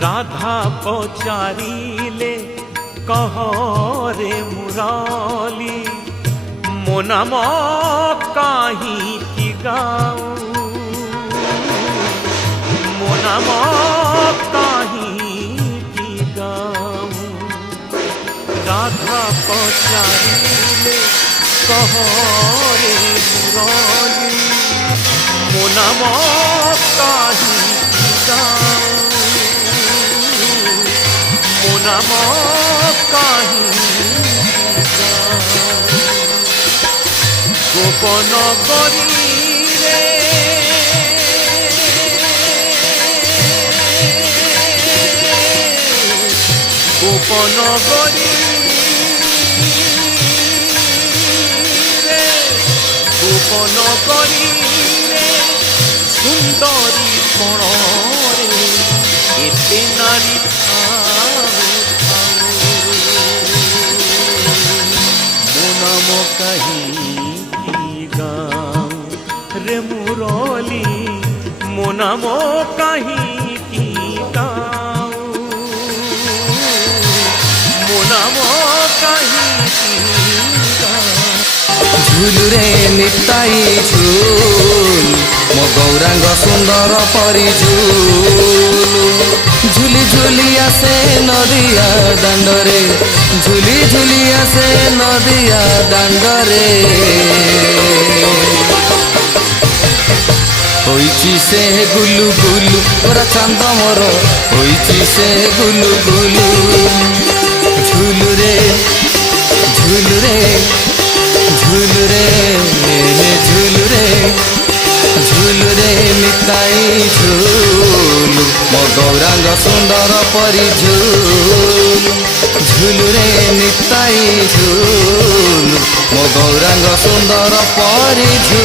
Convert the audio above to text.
राधा पचारिले कह रे मुराली मो नाम काहींकि गाऊं मो नाम काहींकि गाऊं राधा पचारिले कह रे मुराली मो नाम काहींकि गाऊं मो नाम गोपन गरी रे गोपन गरी रे गोपन गरी रे सुंदरी कोण रे एते नारी नाम काहींकि गाऊं रे मुरली मो नाम काहींकि गाऊं मो नाम काहींकि गाऊं झुलु रे निताई झुल मो गौरांग सुंदर परी झुलु झुली झुली आसे नदिया दांडरे झुली झुली आसे नदिया दांडरे होइची से गुलु गुलु तोरा चांद मोर होइची से गुलु गुलु झुलु रे झुलु रे झुलु रे झुलु रे झुलु रे निताई झुलु मो गौरांग सुंदर परी झुलु झुलु रे निताई झुलु मो गौरांग सुंदर परी झुलु।